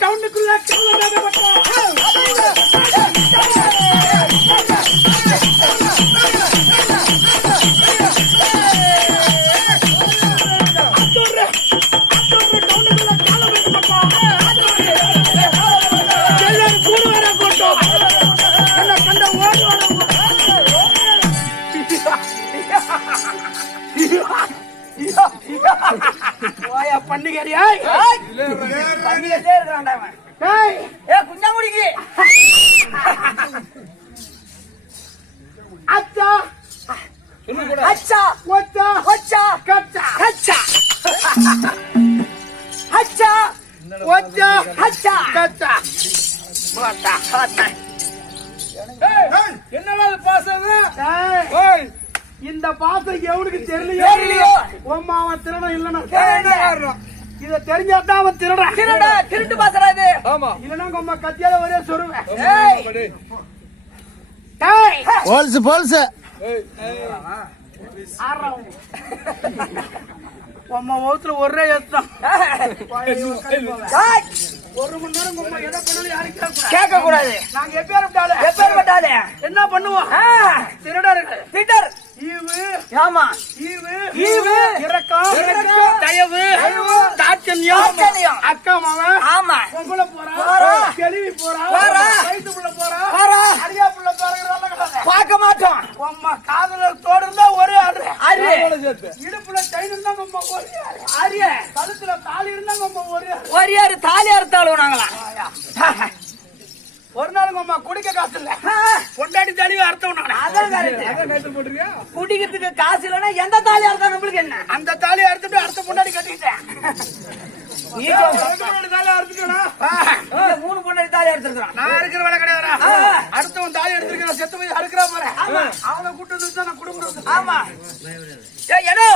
டவுனுக்குள்ள ஓயா பண்ணிக்கறியா பண்ணிக்கிட்டே இருக்கிறான்டா அவன். ஏ குஞ்சாங்குடிக்கு அத்தா அச்சா! ஒத்தா ஒச்சா! கச்சா! அச்சா அச்சா! ஒத்தா அச்சா! கச்சா! போட்டா என்னடா ஏய், இந்த பாசம் எவனுக்கு தெரியலையோ? தெரியலையோ. உம்மா அவன் திருடன் இல்லைன்னா இத தெரிஞ்சாதான் அவன் திருடன் திருடா திருட்டு பாசடா இது? ஆமா. இல்லைன்னா உம்மா கத்தியால ஒரே சொருவேன் ஏய். போல்ஸ் போல்ஸ். உம்மா ஒருத்தர் ஒரே எத்தம் ஏய், ஒரு மணி நேரம் உம்மா எதை பண்ணாலும் யாரும் கேட்கக்கூடாது. கேட்க கூடாது நாங்க எப்பேற்பட்டாலே எப்பேற்பட்டாலே என்ன பண்ணுவோம்? திருடர்கள். பீட்டர் ஈவு ஆமா. ஈவு ஈவு, இரக்கம் இரக்கம், தயவு. தயவு, தாட்சண்யம். அக்கா மாமன் ஆமா. பொம்பளை போறா. கேள்வி போறா போறா. வயிற்று புள்ள போறா. போறா. அடியா புள்ள போறா. பார்க்க மாட்டோம். உம்மா காதுல தோடு இருந்தா ஒரே ஆடு அரு அவனை கூட்டு வந்து குடும்பம். ஆமா. ஏய் எடோ.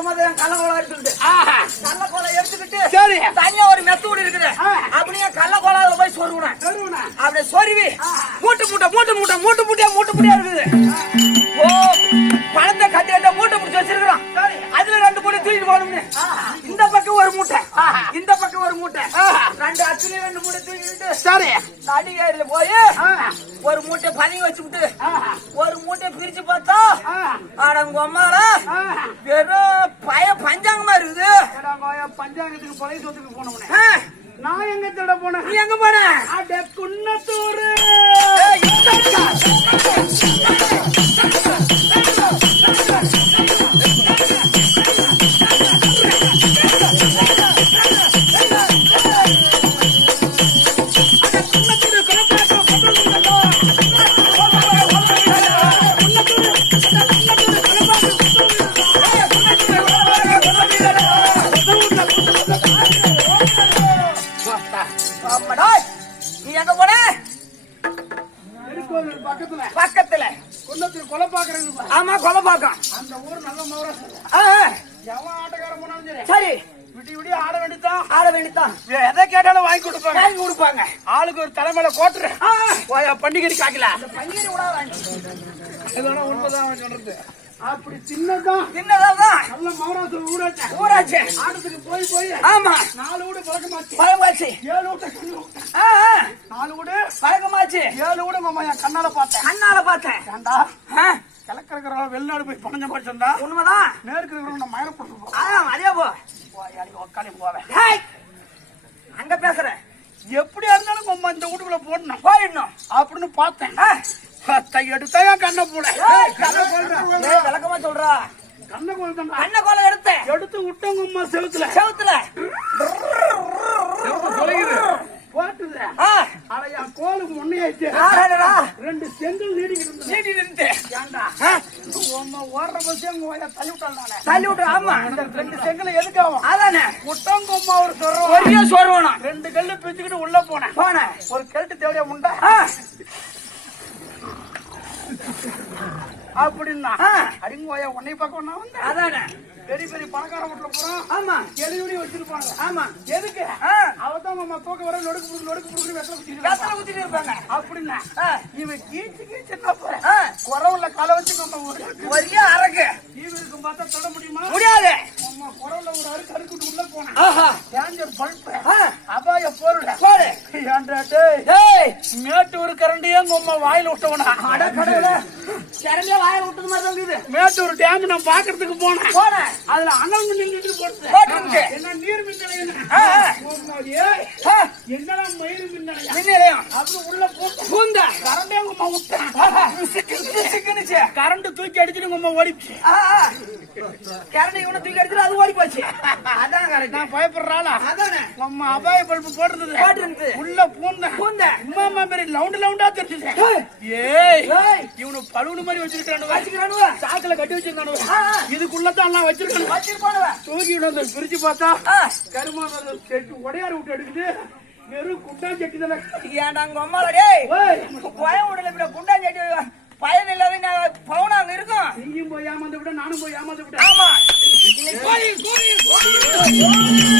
அங்கதானா போன முத முத கள்ளக்கோலம் ஆஹா, கள்ளக்கோலம் எடுத்துக்கிட்டு சரி. தனியா ஒரு மெத்தூடு இருக்குது. ஆ. அப்படியே கள்ளக்கோலால போய் சொருவினேன். அப்படியே சொருவி. மூட்டை மூட்டை மூட்டை மூட்டை மூட்டை மூட்டையா மூட்டை மூட்டையா இருக்குது. ஓ பணத்தை கட்டி கட்ட மூட்டை பிடிச்சி வச்சிருக்கிறோம். சரி. அதுல ரெண்டு மூட்டை தூக்கிட்டு போகணும்னு. இந்த பக்கம் ஒரு மூட்டை. இந்த பக்கம் ஒரு மூட்டை. ரெண்டு அச்சுலயும் ரெண்டு மூட்டை தூக்கிட்டு சரி. அடிகாரில போய் ஒரு மூட்டை பதவி வச்சுக்கிட்டு ஒரு மூட்டை பிரிச்சு பார்த்தா ஆஹா, அடங்க அம்மாடா ஆஹா. வெறும் பய பஞ்சாங்கமா இருக்குது. பஞ்சாங்கத்துக்கு கொலை சொத்துக்கு போனவனே. ஆ, நான் எங்க திருட போனேன்? நீ எங்க போன? அட குன்னத்தூரு. விட்டி விடி ஆட வேண்டியதான் ஆட வேண்டித்தான் எதை கேட்டாலும் வாங்கி கொடுப்பாங்க. வாங்கி கொடுப்பாங்க. ஆளுக்கு ஒரு தலைமையில கோட்டுரு பண்டிகை காக்கல. பன்னீர் விடாத வாங்கி. உண்மைதான் சொல்றது. அப்படி சின்னதான் சின்னதாதான் நல்ல மௌராசம் ஊராச்ச ஊராட்சி. ஆட்டத்துக்கு போய் போய் ஆமா. நாலு வீடு பழக்கமாச்சு. பழமாச்சு ஏழு வீட்டை நாலு வீடு. பழக்கமாச்சு. ஏழு வீடு மாமா என் கண்ணால பார்த்தேன். கண்ணால பார்த்தேன். ஏண்டா? ஆ, கிழக்கு இருக்கிறவங்க வெளிநாடு போய் பணஞ்ச படிச்சிருந்தா உண்மைதான். மேற்கு இருக்கிறவங்க நான் மயிர போட்டுருப்போம். ஆ, அதே போ. உக்காளி போவேன் அங்க பேசுறேன் எப்படியா இருந்தாலும் மாமா இந்த வீட்டுக்குள்ள போடணும். போயிடணும் அப்படின்னு பார்த்தேன். ஆ, அத்தை எடுத்தா என் கண்ணை போட விளக்கமா சொல்றா. கண்ணை கொளுத்தா கண்ணை கோலம் எடுத்தேன். எடுத்து விட்டவங்க அம்மா செவுத்துல. செவுத்துல? போட்டுது. ஆனா என் கோலுக்கு ஆடா ரெண்டு செங்கல் நீடிக்கிட்டு இருந்தது ஓடுற பஸ் எங்க ஓய தள்ளி விட்டான் தள்ளி விட்டு ஆமா. அந்த ரெண்டு செங்கல் எதுக்கு ஆகும் அதானே. முட்டங்கொம்மா ஒரு சொல்றோம் ஒரே சோர்வணும் ரெண்டு கல்லு பிச்சுக்கிட்டு உள்ள போனேன். போனேன். ஒரு கெல்ட்டு தேவையா உண்டா? அப்படின்னா. அடிங்கோயா உன்னை பார்க்க நான் வந்தேன். அதானே. பெரிய பெரிய பணக்கார வீட்டுல போறோம் ஆமா. எழுதி வச்சிருப்பாங்க. ஆமா. எதுக்கு? அவதான் நம்ம தூக்க வர லொடுக்கு புடுக்கு லொடுக்கு புடுக்கு வெத்தல குத்திட்டு வெத்தலை இருப்பாங்க. அப்படின்னா இவன் கீச்சு கீச்சு என்ன போற? குறவுல காலை வச்சு நம்ம ஒரு அரக்கு டிவி இருக்கும் பார்த்தா தொட முடியுமா? முடியாது. நம்ம குறவுல ஒரு அறுக்கு அறுக்கிட்டு உள்ள ஆஹா. Danger bulb? அபாய பொருள். போடு ஏன்டா டேய்? மேட்டூர் கரண்டியே உங்க வாயில விட்டவனா? அட கடவுளே. சிறந்தே வாயை விட்டது மாதிரி இருக்குது. மேட்டூர் டேம் நான் பாக்குறதுக்கு போனேன். போனேன். அதுல அனல் மின் போட்டுருக்கு. என்ன நீர் மின் நிலையம் என்னடா மயில் மின் நிலையம் உள்ள போட்டு பூந்த. கரண்டே உங்க விட்டேன் கரண்ட் தூக்கி அடிச்சுட்டு உங்க ஓடிச்சு. கரண்டி இவனை தூக்கி அடிச்சுட்டு அது ஓடி போச்சு. அதான் கரெக்ட் நான் பயப்படுறாளா? அதானே. நம்ம அபாய பல்பு போட்டிருந்தது போட்டிருந்தது. உள்ள பூந்தேன். அம்மா அம்மா மாதிரி லவுண்டு லவுண்டா தெரிஞ்சுது. ஏய். ஏய் ஏய். பலூனு மாதிரி வச்சிருக்கானு வச்சுக்கிறானுவ சாக்குல கட்டி வச்சிருக்கானு ஆ, ஆ. இதுக்குள்ளதான் எல்லாம் வச்சிருக்கானு வச்சிருப்பானுவ. தூக்கிட்டு வந்து பிரிச்சு பார்த்தா ஆ, கருமான செட்டு உடையாறு விட்டு எடுக்குது. வெறும் குண்டா செட்டி தானே. ஏன்டா அம்மால டேய். பயம் விடல இப்படி குண்டாஞ்சாட்டி பயன் இல்லாத பவுன் அங்க இருக்கும். நீயும் போய் ஏமாந்து விட்ட நானும் போய் ஏமாந்து விட்டேன். ஆமா. இன்னைக்கு கோயில் கோயில்.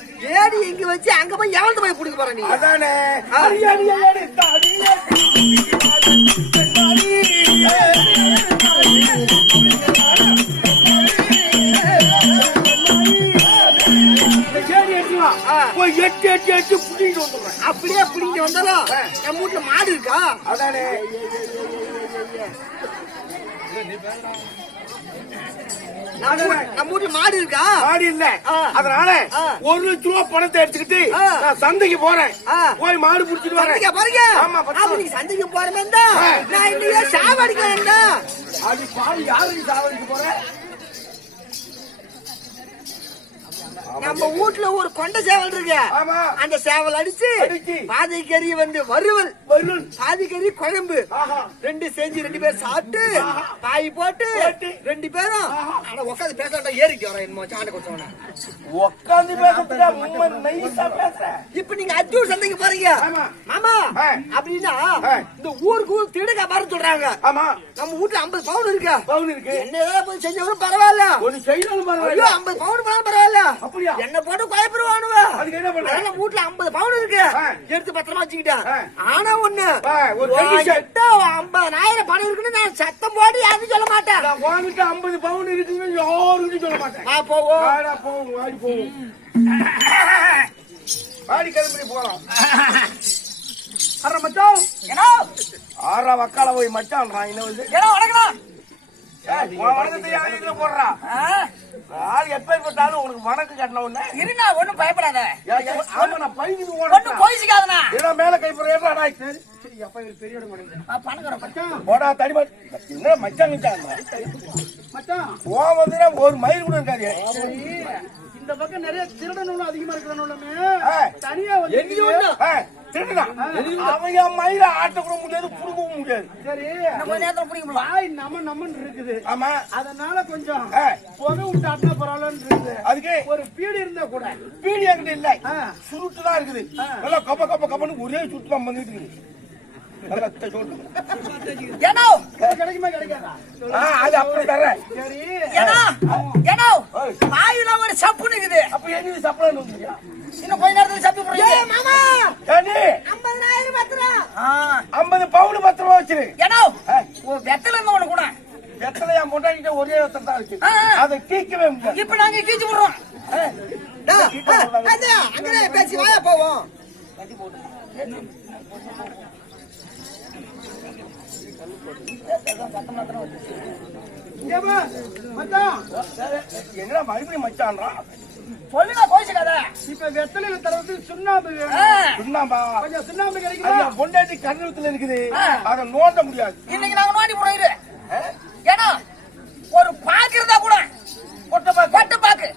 ஏடி இங்க வச்சு அங்க போய் எவனுக்கு போய் புடுங்க போற நீ? அதானே. போய் எட்டு எட்டு எட்டு புடிங்கிட்டு வந்துடுறேன். அப்படியே புடிங்க வந்தாலும் நம்ம வீட்டுல மாடு இருக்கா? அதானே. நம்ம வீட்டுல மாடு இருக்கா மாடி இல்ல. அதனால. ஒரு லட்ச ரூபா பணத்தை எடுத்துக்கிட்டு. நான் சந்தைக்கு போறேன். போய் மாடு புடிச்சிட்டு சந்தைக்கா வரேன் பாருங்க ஆமா, பத்து அப்ப நீங்க சந்தைக்கு போற மாதிரி இருந்தா ஆ. நான் இன்னைக்கு சாவடிக்க வேண்டாம் அது பால் யாருக்கு சாவடிக்கு போறேன் நம்ம வீட்டுல ஒரு கொண்ட சேவல் இருக்கு. ஆமா. அந்த சேவல் அடிச்சு அடிச்சு. பாதி கறி வந்து வறுவல். பாதி கறி குழம்பு. ரெண்டு செஞ்சு ரெண்டு பேர் சாப்பிட்டு பாய் போட்டு. ரெண்டு பேரும் ஆனா உட்காந்து பேச வேண்டாம் ஏறிக்கு வரேன் என்னமோ சாண்டை கொடுத்தவன உட்காந்து பேசுறேன் இப்ப நீங்க அத்தூர் சந்தைக்கு போறீங்க. ஆமா. மாமா. அப்படின்னா. இந்த ஊருக்கு ஊர் திருடக்கா பாரு சொல்றாங்க. ஆமா. நம்ம வீட்டுல ஐம்பது பவுன் இருக்கு. பவுன் இருக்கு. என்ன ஏதாவது போய் செஞ்சவரும் பரவாயில்ல. ஒரு செய்யணும் பரவாயில்ல. ஐம்பது பவுன் பரவாயில்ல. அப்படியா? என்ன போட்டு குழப்பிடுவானுவ அதுக்கு என்ன பண்ண? வீட்டுல ஐம்பது பவுன் இருக்கு. எடுத்து பத்திரமா வச்சுக்கிட்டேன். ஆனா ஒண்ணு ஒரு ஐம்பதாயிரம் பணம் இருக்குன்னு நான் சத்தம் போட்டு யாரும் சொல்ல மாட்டேன். ஐம்பது பவுன் இருக்குன்னு யாருக்கும் சொல்ல மாட்டேன். போவோம் போவோம் வாடி போவோம். வாடி கிளம்பி போலாம். அற மச்சான். ஏன்னா ஆறா வக்கால போய் மச்சான்றான் இன்னும் வந்து. ஏன்னா வணக்கம் ஏய், ஆள் எப்ப போட்டாலும் உனக்கு வணக்கம் கட்டின உடனே இருண்ணா ஒண்ணும் பயப்படாத. ஆமா நான் பையனுக்கு ஒண்ணும் போயிச்சுக்காதண்ணா. ஏன்னா மேல கை இவருக்கு பெரிய இடம் மச்சான். போன் வந்து ஒரு மயில் கூட இருக்காது. இந்த பக்கம் நிறைய திருடனும் அதிகமா இருக்கிறனுமே. தனியா வந்து. அவன் மயில ஆட்டக்கூட முடியாது புடுங்கவும் முடியாது. சரி. நம்ம நேரத்துல பிடிக்கும்ல வாய் நம்ம நம்மன்னு இருக்குது. ஆமா. அதனால கொஞ்சம் புகை விட்டாட்டினா பரவாயில்லன்னு இருக்குது அதுக்கு ஒரு பீடி இருந்தா கூட. பீடி என்கிட்ட இல்ல. சுருட்டு தான் இருக்குது. நல்லா கப்ப கப்ப கப்பன்னு ஒரே சுட்டு தான் பண்ணிட்டு இருக்குது. இது கிடைக்குமா கிடைக்காதா அது அப்படி சரி. வாயில ஒரு சப்பு நிக்குது. அப்ப என்ன சப்பளம் வந்துருக்கியா இன்னும் கொஞ்ச நேரத்துல சப்பி போடுறீங்க. மாமா! ஐம்பது பவுன் பத்து ரூபா வச்சிரு. ஏனோ? ஒரு வெத்தல இருந்து ஒண்ணு கூட. எத்தனை என் ஒரே ஒருத்தன் தான் இருக்கு. அதை கீக்கவே முடியாது. இப்ப நாங்க கீச்சு போடுறோம். அங்கே பேசி வாயா போவோம். மச்சான், என்னடா மறுபடியும் மச்சான்றான் சொல்லுங்க கோச்சுக்காத இப்ப வெத்தலையில தரத்துக்கு சுண்ணாம்பு சுண்ணாம்பா? கொஞ்சம் சுண்ணாம்பு கிடைக்குமா? பொண்டாட்டி கருத்துல இருக்குது. அதை நோண்ட முடியாது. இன்னைக்கு நாங்க நோண்டி இரு. ஏன்னா ஒரு பாக்கு இருந்தா கூட கொட்டைப்பாக்கு. கொட்டை பாக்கு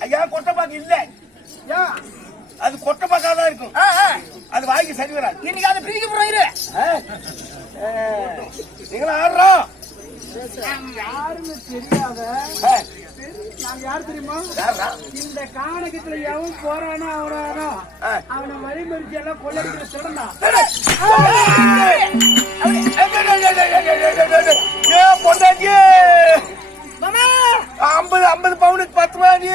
ஐயா கொட்டைப்பாக்கு இல்ல. ஏன்? அது கொட்டைப்பாக்கா தான் இருக்கும். ஆ, ஆ. அது வாங்கி சரி வராது. இன்னைக்கு அதை பிரிக்க போறோம் இரு. நீங்களும் ஆடுறோம் யாருன்னு தெரியாத நாங்க யார் தெரியுமா? இந்த காணகத்துல எவன் போறானோ அவனானோ ஆ. அவனை வழிமறிச்சு எல்லாம் கொள்ளடிக்கிற சொல்லண்டா ஏன் பொண்டாட்டி மாமா ஐம்பது ஐம்பது பவுனுக்கு பத்து ரூபா நீ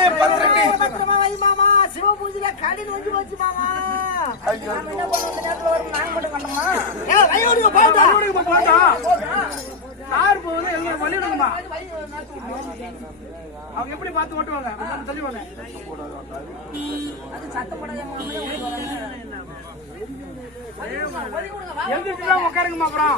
பத்திரமா வை மாமா. சிவ பூஜையில வந்து போச்சு மாமா. ஐயோ. நாங்க மட்டும் கண்டோமா போட்டா கார் போகுது? வழிவிடுங்கம்மா அவங்க எப்படி பார்த்து ஓட்டுவாங்க? நம்ம தள்ளி வாங்க அது தான் உட்காருங்கம்மா அப்புறம்.